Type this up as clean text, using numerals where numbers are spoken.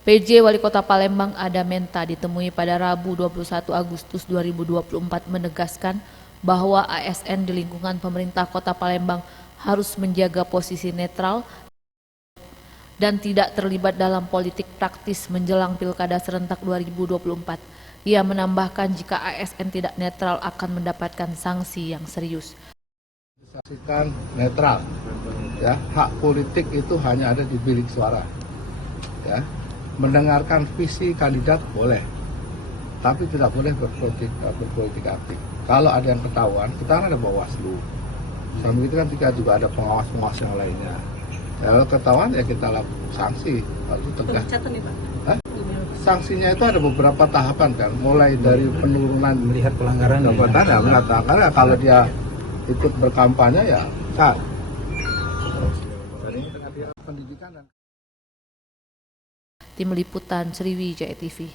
PJ Wali Kota Palembang Ada Menta ditemui pada Rabu 21 Agustus 2024 menegaskan bahwa ASN di lingkungan pemerintah Kota Palembang harus menjaga posisi netral dan tidak terlibat dalam politik praktis menjelang Pilkada serentak 2024. Ia menambahkan jika ASN tidak netral akan mendapatkan sanksi yang serius. Saksikan netral, ya, hak politik itu hanya ada di bilik suara, ya. Mendengarkan visi kandidat boleh, tapi tidak boleh berpolitik aktif. Kalau ada yang ketahuan, kita kan ada Bawaslu, sambil itu kan kita juga ada pengawas-pengawas yang lainnya. Kalau ketahuan ya kita lakukan sanksi, harus tegas. Sanksinya itu ada beberapa tahapan kan, mulai dari penurunan melihat pelanggaran jabatan ya, mengatakan ya, kalau dia ikut berkampanye ya kan. Pendidikan dan Tim Liputan Sriwijaya TV.